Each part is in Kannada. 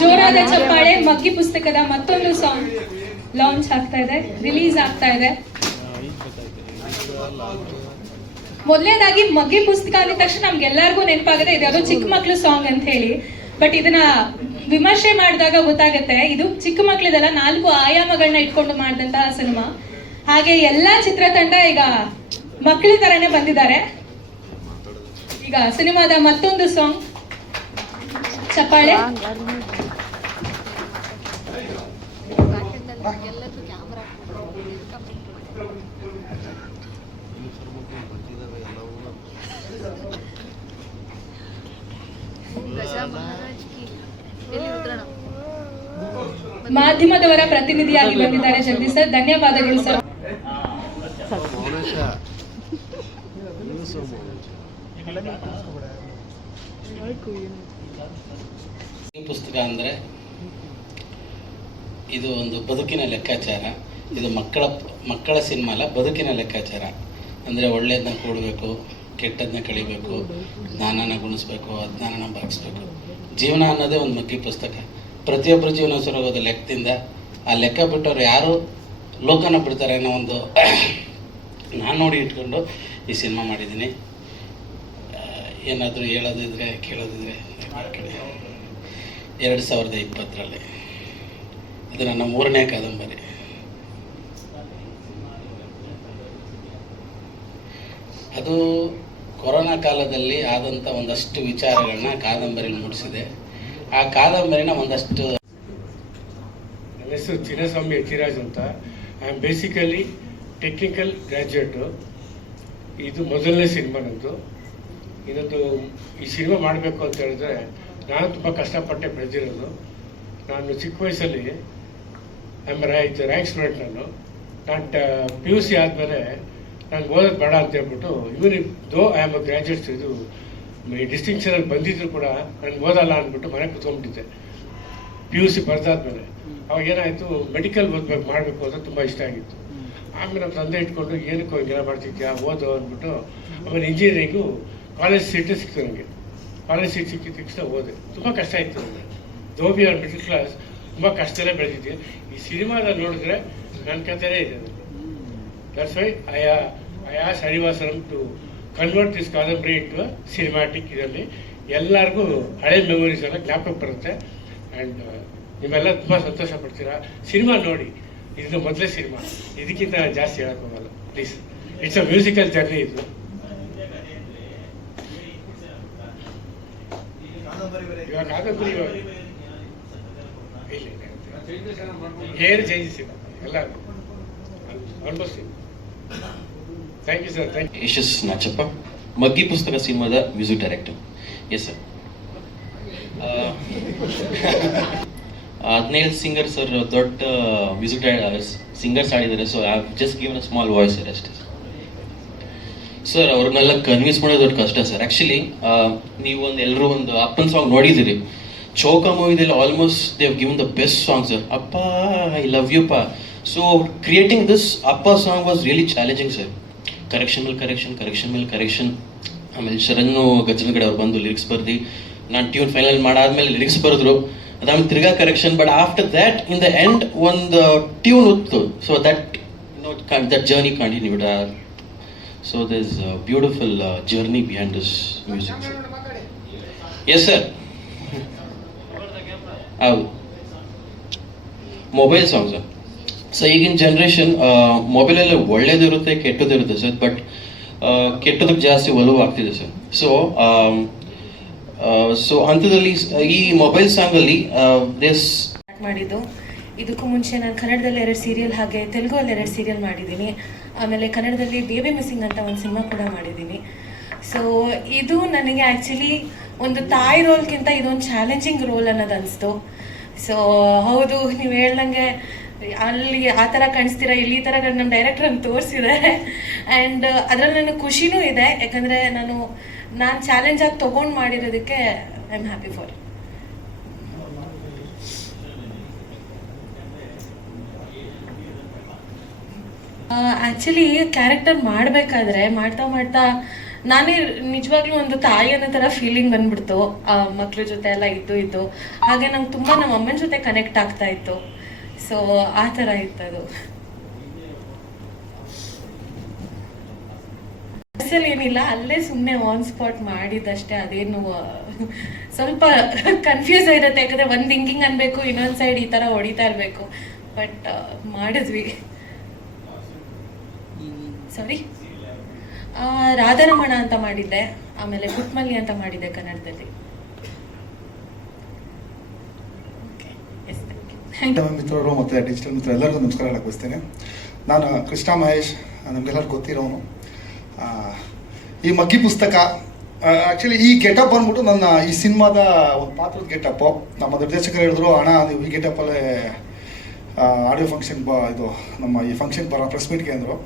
ಜೋರಾದ ಚಪ್ಪಾಳೆ. ಮಗ್ಗಿ ಪುಸ್ತಕದ ಮತ್ತೊಂದು ಸಾಂಗ್ ಲಾಂಚ್ ಆಗ್ತಾ ಇದೆ, ರಿಲೀಸ್ ಆಗ್ತಾ ಇದೆ. ಮೊದಲನೇದಾಗಿ ಮಗ್ಗಿ ಪುಸ್ತಕ ಅಂದ ತಕ್ಷಣ ನಮ್ಗೆಲ್ಲರಿಗೂ ನೆನಪಾಗುತ್ತೆ ಇದು ಯಾವುದೋ ಚಿಕ್ಕ ಮಕ್ಳು ಸಾಂಗ್ ಅಂತ ಹೇಳಿ. ಬಟ್ ಇದನ್ನ ವಿಮರ್ಶೆ ಮಾಡಿದಾಗ ಗೊತ್ತಾಗುತ್ತೆ ಇದು ಚಿಕ್ಕ ಮಕ್ಳದೆಲ್ಲ 4 ಆಯಾಮಗಳನ್ನ ಇಟ್ಕೊಂಡು ಮಾಡಿದಂತಹ ಸಿನಿಮಾ. ಹಾಗೆ ಎಲ್ಲಾ ಚಿತ್ರತಂಡ ಈಗ ಮಕ್ಕಳ ತರನೇ ಬಂದಿದ್ದಾರೆ. ಈಗ ಸಿನಿಮಾದ ಮತ್ತೊಂದು ಸಾಂಗ್ ಚಪ್ಪಾಳೆ. ಮಾಧ್ಯಮದವರ ಪ್ರತಿನಿಧಿಯಾಗಿ ಬಂದಿದ್ದಾರೆ ಜಗದೀಶ್ ಸರ್, ಧನ್ಯವಾದಗಳು ಸರ್. ಪುಸ್ತಕ ಅಂದರೆ ಇದು ಒಂದು ಬದುಕಿನ ಲೆಕ್ಕಾಚಾರ. ಇದು ಮಕ್ಕಳ ಸಿನಿಮಾ ಅಲ್ಲ, ಬದುಕಿನ ಲೆಕ್ಕಾಚಾರ. ಅಂದರೆ ಒಳ್ಳೆಯದನ್ನ ಕೂಡಬೇಕು, ಕೆಟ್ಟದನ್ನ ಕಳಿಬೇಕು, ಜ್ಞಾನನ ಗುಣಿಸ್ಬೇಕು, ಅಜ್ಞಾನನ ಬಗ್ಗಿಸ್ಬೇಕು. ಜೀವನ ಅನ್ನೋದೇ ಒಂದು ಮಗ್ಗಿ ಪುಸ್ತಕ. ಪ್ರತಿಯೊಬ್ಬರು ಜೀವನ ಸುರೋಗೋದು ಲೆಕ್ಕದಿಂದ. ಆ ಲೆಕ್ಕ ಬಿಟ್ಟವ್ರು ಯಾರು ಲೋಕನ ಬಿಡ್ತಾರೆ ಅನ್ನೋ ಒಂದು ನಾನು ನೋಡಿ ಇಟ್ಕೊಂಡು ಈ ಸಿನಿಮಾ ಮಾಡಿದ್ದೀನಿ. ಏನಾದರೂ ಹೇಳೋದಿದ್ರೆ ಕೇಳೋದಿದ್ರೆ 2020ರಲ್ಲಿ ಇದು ನನ್ನ 3ನೇ ಕಾದಂಬರಿ. ಅದು ಕೊರೋನಾ ಕಾಲದಲ್ಲಿ ಆದಂಥ ಒಂದಷ್ಟು ವಿಚಾರಗಳನ್ನ ಕಾದಂಬರಿಲಿ ಮೂಡಿಸಿದೆ. ಆ ಕಾದಂಬರಿನ ಒಂದಷ್ಟು. ನನ್ನ ಹೆಸರು ಚಿನ್ನಸ್ವಾಮಿ ಯತಿರಾಜ್ ಅಂತ. I am basically technical graduate. ಇದು ಮೊದಲನೇ ಸಿನಿಮಾ ನಂದು. ಇನ್ನೊಂದು ಈ ಸಿನಿಮಾ ಮಾಡಬೇಕು ಅಂತ ಹೇಳಿದ್ರೆ ನಾನು ತುಂಬ ಕಷ್ಟಪಟ್ಟೆ ಬೆಳೆದಿರೋದು. ನಾನು ಚಿಕ್ಕ ವಯಸ್ಸಲ್ಲಿ ರ್ಯಾಂಕ್ ಸ್ಟೂಡೆಂಟ್. ನಾನು PUC ಆದಮೇಲೆ ನಾನು ಓದೋದು ಬೇಡ ಅಂತ ಹೇಳ್ಬಿಟ್ಟು though I am a graduates ಇದು ಡಿಸ್ಟಿಂಕ್ಷನಲ್ಲಿ ಬಂದಿದ್ರು ಕೂಡ ನಾನು ಓದಲ್ಲ ಅಂದ್ಬಿಟ್ಟು ಮನೆ ಕೂತ್ಕೊಂಡ್ಬಿಟ್ಟಿದ್ದೆ. PUC ಬರೆದಾದ್ಮೇಲೆ ಅವಾಗ ಏನಾಯಿತು, ಮೆಡಿಕಲ್ ಮಾಡಬೇಕು ಅಂತ ತುಂಬ ಇಷ್ಟ ಆಗಿತ್ತು. ಆಮೇಲೆ ನಮ್ಮ ತಂದೆ ಇಟ್ಕೊಂಡು ಏನಕ್ಕೋ ಹಿಂಗೆಲ್ಲ ಮಾಡ್ತಿದ್ಯಾ, ಓದೋ ಅಂದ್ಬಿಟ್ಟು ಆಮೇಲೆ ಇಂಜಿನಿಯರಿಂಗು ಕಾಲೇಜ್ ಸೀಟೇ ಸಿಕ್ತು ನನಗೆ. ಕಾಲೇಜ್ ಸೀಟ್ ಸಿಕ್ಕಿದ ತಕ್ಷಣ ಓದೆ. ತುಂಬ ಕಷ್ಟ ಇತ್ತು ನನಗೆ. ದೋ ಬಿ ಆರ್ ಮಿಡಲ್ ಕ್ಲಾಸ್, ತುಂಬ ಕಷ್ಟದಲ್ಲೇ ಬೆಳೆದಿದ್ದೆ. ಈ ಸಿನಿಮಾದಲ್ಲಿ ನೋಡಿದ್ರೆ ನನ್ನ ಕಥೆನೇ ಇದೆ. That's why I ask Harivasan to convert this ಕಾದಂಬರಿ ಇಂಟು ಸಿನಿಮ್ಯಾಟಿಕ್. ಇದರಲ್ಲಿ ಎಲ್ಲರಿಗೂ ಹಳೆ ಮೆಮೊರೀಸ್ ಎಲ್ಲ ಜ್ಞಾಪಕ ಬರುತ್ತೆ. ಆ್ಯಂಡ್ ನೀವೆಲ್ಲ ತುಂಬ ಸಂತೋಷ ಪಡ್ತೀರಾ. ಸಿನಿಮಾ ನೋಡಿ, ಇದು ಮೊದಲೇ ಸಿನಿಮಾ, ಇದಕ್ಕಿಂತ ಜಾಸ್ತಿ ಹೇಳೋಕ್ಕೋಗಲ್ಲ. Please, it's a musical journey. ಇದು ಇವಾಗ ಕಾದಂಬರಿ ಏನು ಚೇಂಜಸ್ ಇಲ್ಲ, ಎಲ್ಲ almost. Thank you sir. Thank you. Yashas Nachappa, ಮಗ್ಗಿ ಪುಸ್ತಕ ಸಿನಿಮಾದ music director. Yes sir. 17 singers sir, ದೊಡ್ಡ ಮ್ಯೂಸಿಕ್ ಸಿಂಗರ್ಸ್ ಆಡಿದ್ದಾರೆ. So I have just given a small voice sir, ಅಷ್ಟೇ ಸರ್. ಅವ್ರನ್ನೆಲ್ಲ ಕನ್ವಿನ್ಸ್ ಮಾಡೋದು ದೊಡ್ಡ ಕಷ್ಟ ಸರ್. ಆ್ಯಕ್ಚುಲಿ ನೀವು ಎಲ್ಲರೂ ಒಂದು ಅಪ್ಪನ ಸಾಂಗ್ ನೋಡಿದ್ದೀರಿ. ಚೌಕ ಮೂವಿದಲ್ಲಿ almost they have given the best song sir. ಅಪ್ಪ ಐ ಲವ್ ಯು ಪಾ. ಸೊ ಕ್ರಿಯೇಟಿಂಗ್ ದಿಸ್ ಅಪ್ಪ song was really challenging sir. Correction ಮೇಲೆ ಕರೆಕ್ಷನ್. ಆಮೇಲೆ ಶರಣು ಗಜ್ಜನಗಡೆ ಅವ್ರು ಬಂದು ಲಿರಿಕ್ಸ್ ಬರ್ದು, ನಾನು ಟ್ಯೂನ್ ಫೈನಲ್ ಮಾಡಾದ್ಮೇಲೆ ಲಿರಿಕ್ಸ್ ಬರೆದ್ರು. ಅದಾದ್ಮೇಲೆ ತಿರ್ಗಾ correction. But after that in the end ಒಂದು ಟ್ಯೂನ್ ಉತ್ತು. So that journey continued. So there's a beautiful journey behind this music. Yes sir. Mobile songs. So ಈಗಿನ ಜನರೇಷನ್ ಮೊಬೈಲಲ್ಲಿ ಒಳ್ಳೇದಿರುತ್ತೆ, ಕೆಟ್ಟದಿರುತ್ತೆ ಸರ್. ಬಟ್ ಕೆಟ್ಟದಕ್ಕೆ ಜಾಸ್ತಿ ಒಲವು ಆಗ್ತಿದೆ ಸರ್. ಸೊ ಅಂಥದ್ರಲ್ಲಿ ಈ ಮೊಬೈಲ್ ಸಾಂಗಲ್ಲಿ ಮಾಡಿದ್ದು. ಇದಕ್ಕೂ ಮುಂಚೆ ನಾನು ಕನ್ನಡದಲ್ಲಿ 2 ಸೀರಿಯಲ್, ಹಾಗೆ ತೆಲುಗಲ್ಲಿ 2 ಸೀರಿಯಲ್ ಮಾಡಿದ್ದೀನಿ. ಆಮೇಲೆ ಕನ್ನಡದಲ್ಲಿ ಬೇಬಿ ಮಿಸ್ಸಿಂಗ್ ಅಂತ ಒಂದು ಸಿನಿಮಾ ಕೂಡ ಮಾಡಿದ್ದೀನಿ. ಸೊ ಇದು ನನಗೆ ಆ್ಯಕ್ಚುಲಿ ಒಂದು ತಾಯಿ ರೋಲ್ಗಿಂತ ಇದೊಂದು ಚಾಲೆಂಜಿಂಗ್ ರೋಲ್ ಅನ್ನೋದು ಅನಿಸ್ತು. ಸೊ ಹೌದು, ನೀವು ಹೇಳ್ದಂಗೆ ಅಲ್ಲಿ ಆ ಥರ ಕಾಣಿಸ್ತೀರಾ, ಇಲ್ಲಿ ಈ ಥರ ನನ್ನ ಡೈರೆಕ್ಟರ್ ಅಂತ ತೋರಿಸಿದ್ದಾರೆ. ಆ್ಯಂಡ್ ಅದರಲ್ಲಿ ನನಗೆ ಖುಷಿನೂ ಇದೆ, ಯಾಕಂದರೆ ನಾನು ಚಾಲೆಂಜಾಗಿ ತೊಗೊಂಡು ಮಾಡಿರೋದಕ್ಕೆ I am happy for. Actually character ಮಾಡಬೇಕಾದ್ರೆ ಮಾಡ್ತಾ ನಾನೇ ನಿಜವಾಗ್ಲೂ ಒಂದು ತಾಯಿ ಅನ್ನೋ ಥರ ಫೀಲಿಂಗ್ ಬಂದ್ಬಿಡ್ತು ಆ ಮಕ್ಳ ಜೊತೆ ಎಲ್ಲ ಇದ್ದು ಹಾಗೆ ನಂಗೆ ತುಂಬ ನಮ್ಮ ಅಮ್ಮನ ಜೊತೆ ಕನೆಕ್ಟ್ ಆಗ್ತಾ ಇತ್ತು. ಸೊ ಆ ಥರ ಇತ್ತದು. ಏನಿಲ್ಲ, ಅಲ್ಲೇ ಸುಮ್ಮನೆ ಆನ್ ಸ್ಪಾಟ್ ಮಾಡಿದ್ದಷ್ಟೇ. ಅದೇನು ಸ್ವಲ್ಪ ಕನ್ಫ್ಯೂಸ್ ಇರುತ್ತೆ, ಯಾಕಂದ್ರೆ ಒಂದ್ ಥಿಂಕಿಂಗ್ ಅನ್ಬೇಕು, ಇನ್ನೊಂದ್ ಸೈಡ್ ಈ ತರ ಹೊಡಿತಾ ಇರ್ಬೇಕು. ಬಟ್ ಮಾಡಿದ್ವಿ. ಸಾರಿ, ರಾಧಾರಮಣ ಅಂತ ಮಾಡಿದ್ದೆ, ಆಮೇಲೆ ಪುಟ್ಮಲ್ಲಿ ಅಂತ ಮಾಡಿದ್ದೆ ಕನ್ನಡದಲ್ಲಿ. ಮಿತ್ರರು ಮತ್ತು ಡಿಜಿಟಲ್ ಮಿತ್ರ ಎಲ್ಲರಿಗೂ ನಮಸ್ಕಾರ ಹೇಳಕ್ಕೆ ಬಯಸ್ತೇನೆ. ನಾನು ಕೃಷ್ಣ ಮಹೇಶ್, ನಮಗೆಲ್ಲರಿಗೂ ಗೊತ್ತಿರೋನು. ಈ ಮಗ್ಗಿ ಪುಸ್ತಕ ಆ್ಯಕ್ಚುಲಿ ಈ ಗೆಟಪ್ ಬಂದ್ಬಿಟ್ಟು ನನ್ನ ಈ ಸಿನಿಮಾದ ಒಂದು ಪಾತ್ರದ ಗೆಟಪ್ಪು. ನಮ್ಮ ನಿರ್ದೇಶಕರು ಹೇಳಿದ್ರು, ಅಣ್ಣ ನೀವು ಈ ಗೆಟಪ್ಪಲ್ಲೇ ಆಡಿಯೋ ಫಂಕ್ಷನ್ ಇದು ನಮ್ಮ ಈ ಫಂಕ್ಷನ್ ಬರೋ ಪ್ರೆಸ್ ಮೀಟ್ಗೆ ಅಂದರು.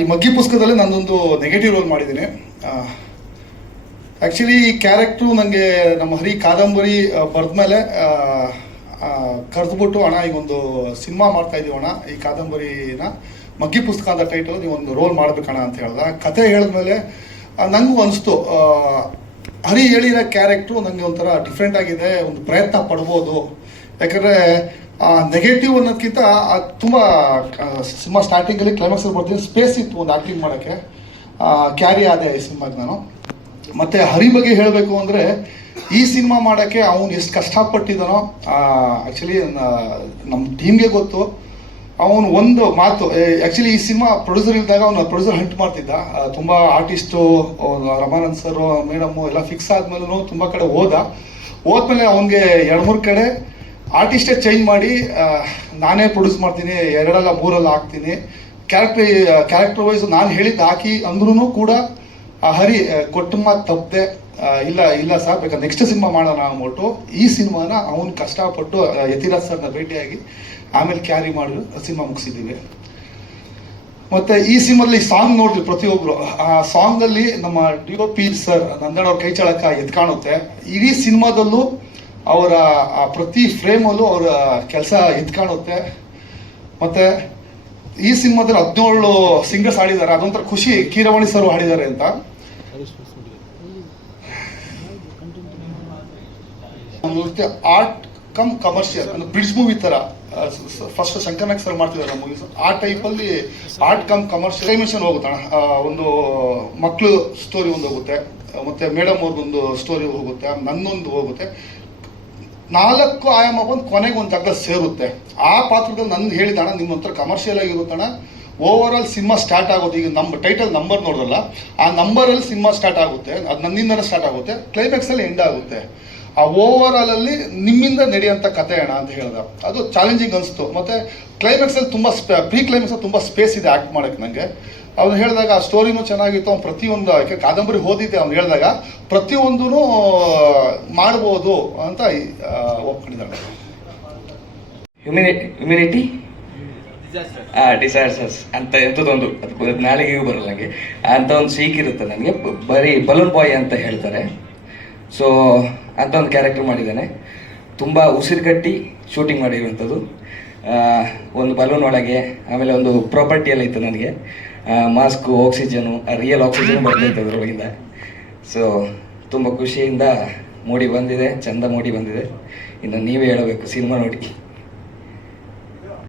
ಈ ಮಗ್ಗಿ ಪುಸ್ತಕದಲ್ಲಿ ನಾನೊಂದು ನೆಗೆಟಿವ್ ರೋಲ್ ಮಾಡಿದ್ದೀನಿ. ಆ್ಯಕ್ಚುಲಿ ಈ ಕ್ಯಾರೆಕ್ಟ್ರು ನನಗೆ ನಮ್ಮ ಹರಿ ಕಾದಂಬರಿ ಬರೆದ್ಮೇಲೆ ಕರೆದ್ಬಿಟ್ಟು, ಅಣ್ಣ ಈಗೊಂದು ಸಿನಿಮಾ ಮಾಡ್ತಾ ಇದೀವಿ ಅಣ್ಣ, ಈ ಕಾದಂಬರಿನ ಮಗ್ಗಿ ಪುಸ್ತಕ ಅಂತ ಟೈಟಲ್ ನೀವು ಒಂದು ರೋಲ್ ಮಾಡ್ಬೇಕಣ್ಣ ಅಂತ ಹೇಳ್ದ. ಕತೆ ಹೇಳಿದ್ಮೇಲೆ ನನಗೂ ಅನಿಸ್ತು, ಹರಿ ಹೇಳಿರೋ ಕ್ಯಾರೆಕ್ಟ್ರು ನನಗೆ ಒಂಥರ ಡಿಫ್ರೆಂಟ್ ಆಗಿದೆ, ಒಂದು ಪ್ರಯತ್ನ ಪಡ್ಬೋದು. ಯಾಕಂದರೆ ನೆಗೆಟಿವ್ ಅನ್ನೋದಕ್ಕಿಂತ ತುಂಬ ಸಿನಿಮಾ ಸ್ಟಾರ್ಟಿಂಗಲ್ಲಿ ಕ್ಲೈಮ್ಯಾಕ್ಸಲ್ಲಿ ಬರ್ತೀನಿ, ಸ್ಪೇಸ್ ಇತ್ತು ಒಂದು ಆ್ಯಕ್ಟಿಂಗ್ ಮಾಡೋಕ್ಕೆ, ಕ್ಯಾರಿ ಆದೆ ಈ ಸಿನಿಮಾಗೆ ನಾನು. ಮತ್ತು ಹರಿ ಬಗ್ಗೆ ಹೇಳಬೇಕು ಅಂದರೆ, ಈ ಸಿನಿಮಾ ಮಾಡೋಕ್ಕೆ ಅವನು ಎಷ್ಟು ಕಷ್ಟಪಟ್ಟಿದ್ದಾನೋ ಆ್ಯಕ್ಚುಲಿ ನಮ್ಮ ಟೀಮ್ಗೆ ಗೊತ್ತು. ಅವನು ಒಂದು ಮಾತು, ಆ್ಯಕ್ಚುಲಿ ಈ ಸಿನಿಮಾ ಪ್ರೊಡ್ಯೂಸರ್ ಇದ್ದಾಗ ಅವನು ಪ್ರೊಡ್ಯೂಸರ್ ಹಂಟ್ ಮಾಡ್ತಿದ್ದ. ತುಂಬ ಆರ್ಟಿಸ್ಟು, ರಮಾನಂದ್ ಸರು, ಮೇಡಮ್ಮು ಎಲ್ಲ ಫಿಕ್ಸ್ ಆದಮೇಲೂ ತುಂಬ ಕಡೆ ಹೋದ್ಮೇಲೆ ಅವನಿಗೆ 2-3 ಕಡೆ ಆರ್ಟಿಸ್ಟೇ ಚೇಂಜ್ ಮಾಡಿ ನಾನೇ ಪ್ರೊಡ್ಯೂಸ್ ಮಾಡ್ತೀನಿ, 2 3 ಹಾಕ್ತೀನಿ, ಕ್ಯಾರೆಕ್ಟರ್ ವೈಸ್ ನಾನು ಹೇಳಿದ್ದು ಹಾಕಿ ಅಂದ್ರೂ ಕೂಡ ಹರಿ ಕೊಟ್ಟ ಮಾತು ತಪ್ಪದೆ, ಇಲ್ಲ ಸರ್ ಬೇಕಾದ್ರೆ ನೆಕ್ಸ್ಟ್ ಸಿನಿಮಾ ಮಾಡೋಣ ಅಂದ್ಬಿಟ್ಟು ಈ ಸಿನಿಮಾನ ಅವನು ಕಷ್ಟಪಟ್ಟು ಯತಿರಾಜ್ ಸರ್ನ ಭೇಟಿಯಾಗಿ ಆಮೇಲೆ ಕ್ಯಾರಿ ಮಾಡಿ ಸಿನಿಮಾ ಮುಗಿಸಿದ್ದೀವಿ. ಮತ್ತು ಈ ಸಿನಿಮಾದಲ್ಲಿ ಸಾಂಗ್ ನೋಡಿದ್ವಿ ಪ್ರತಿಯೊಬ್ಬರು. ಆ ಸಾಂಗಲ್ಲಿ ನಮ್ಮ DOP ಸರ್ ನಂದಣ್ಣ ಅವ್ರ ಕೈ ಚಳಕ ಎದ್ದು ಕಾಣುತ್ತೆ. ಇಡೀ ಸಿನಿಮಾದಲ್ಲೂ ಅವರ ಪ್ರತಿ ಫ್ರೇಮಲ್ಲೂ ಅವರ ಕೆಲಸ ಎದ್ದು ಕಾಣುತ್ತೆ. ಮತ್ತು ಈ ಸಿನಿಮಾದಲ್ಲಿ 17 ಸಿಂಗರ್ಸ್ ಹಾಡಿದ್ದಾರೆ. ಅದೊಂಥರ ಖುಷಿ, ಕೀರವಾಣಿ ಸರ್ ಹಾಡಿದ್ದಾರೆ ಅಂತ. ಆರ್ಟ್ ಕಮ್ ಕಮರ್ಷಿಯಲ್, ಅಂದ್ರೆ ಬ್ರಿಡ್ಜ್ ಮೂವಿ ಥರ ಫಸ್ಟ್ ಶಂಕರ್ನಾಗ್ ಸರ್ ಮಾಡ್ತಿದ್ದಾರೆ ಮೂವೀಸ್. ಆ ಟೈಪಲ್ಲಿ ಆರ್ಟ್ ಕಮ್ ಕಮರ್ಷಿಯಲ್ ಡೈಮೆನ್ಷನ್ ಹೋಗುತ್ತಣ್ಣ. ಒಂದು ಮಕ್ಕಳು ಸ್ಟೋರಿ ಒಂದು ಹೋಗುತ್ತೆ, ಮತ್ತು ಮೇಡಮ್ ಅವ್ರದ್ದೊಂದು ಸ್ಟೋರಿ ಹೋಗುತ್ತೆ, ನನ್ನೊಂದು ಹೋಗುತ್ತೆ. 4 ಆಯಾಮ ಬಂದು ಕೊನೆಗೆ ಒಂದು ಜಾಗ ಸೇರುತ್ತೆ. ಆ ಪಾತ್ರದಲ್ಲಿ ನನ್ನ ಹೇಳಿದಣ್ಣ ನಿಮ್ಮೊಂಥರ ಕಮರ್ಷಿಯಲ್ ಆಗಿರುತ್ತಣ್ಣ. ಓವರ್ ಆಲ್ ಸಿನಿಮಾ ಸ್ಟಾರ್ಟ್ ಆಗೋದು, ಈಗ ನಮ್ಮ ಟೈಟಲ್ ನಂಬರ್ ನೋಡೋಲ್ಲ, ಆ ನಂಬರಲ್ಲಿ ಸಿನಿಮಾ ಸ್ಟಾರ್ಟ್ ಆಗುತ್ತೆ, ಅದು ನನ್ನಿಂದನೇ ಸ್ಟಾರ್ಟ್ ಆಗುತ್ತೆ, ಕ್ಲೈಮ್ಯಾಕ್ಸಲ್ಲಿ ಎಂಡ್ ಆಗುತ್ತೆ. ಆ ಓವರ್ ಆಲಲ್ಲಿ ನಿಮ್ಮಿಂದ ನಡೆಯುವಂಥ ಕತೆ ಅಣ್ಣ ಅಂತ ಹೇಳ್ದ. ಅದು ಚಾಲೆಂಜಿಂಗ್ ಅನಿಸ್ತು. ಮತ್ತು ಕ್ಲೈಮ್ಯಾಕ್ಸಲ್ಲಿ ತುಂಬ ಪ್ರೀ ಕ್ಲೈಮ್ಯಾಕ್ಸಲ್ಲಿ ತುಂಬ ಸ್ಪೇಸ್ ಇದೆ ಆ್ಯಕ್ಟ್ ಮಾಡೋಕ್ಕೆ ನನಗೆ. ಅವ್ನು ಹೇಳಿದಾಗ ಆ ಸ್ಟೋರಿನೂ ಚೆನ್ನಾಗಿತ್ತು. ಅವ್ನು ಪ್ರತಿಯೊಂದು ಕಾದಂಬರಿ ಓದಿದ್ದೆ, ಅವ್ನು ಹೇಳಿದಾಗ ಪ್ರತಿಯೊಂದೂ ಮಾಡ್ಬೋದು ಅಂತ ಒಪ್ಕೊಂಡಿದ್ದಾನೆ. ಹ್ಯುಮಿನಿಟಿ ಡಿಸಾಸ್ಟರ್ಸ್ ಅಂತ ಎಂಥದ್ದೊಂದು, ಅದು ನಾಳೆಗೂ ಬರಲ್ಲ ನನಗೆ ಅಂತ ಒಂದು ಸೀಕಿರುತ್ತೆ ನನಗೆ. ಬರೀ ಬಲೂನ್ ಬಾಯ್ ಅಂತ ಹೇಳ್ತಾರೆ. ಸೊ ಅಂತ ಒಂದು ಕ್ಯಾರೆಕ್ಟರ್ ಮಾಡಿದ್ದಾನೆ. ತುಂಬ ಉಸಿರುಗಟ್ಟಿ ಶೂಟಿಂಗ್ ಮಾಡಿರುವಂಥದ್ದು. ಒಂದು ಬಲೂನ್ ಒಳಗೆ, ಆಮೇಲೆ ಒಂದು ಪ್ರಾಪರ್ಟಿ ಎಲ್ಲ ಇತ್ತು ನನಗೆ, ಮಾಸ್ಕು, ಆಕ್ಸಿಜನು, ರಿಯಲ್ ಆಕ್ಸಿಜನ್ ಬರ್ತಾಯಿತ್ತು ಅದರೊಳಗಿಂದ. ಸೊ ತುಂಬ ಖುಷಿಯಿಂದ ಮೂಡಿ ಬಂದಿದೆ, ಚೆಂದ ಮೂಡಿ ಬಂದಿದೆ. ಇನ್ನು ನೀವೇ ಹೇಳಬೇಕು ಸಿನಿಮಾ ನೋಡಿ.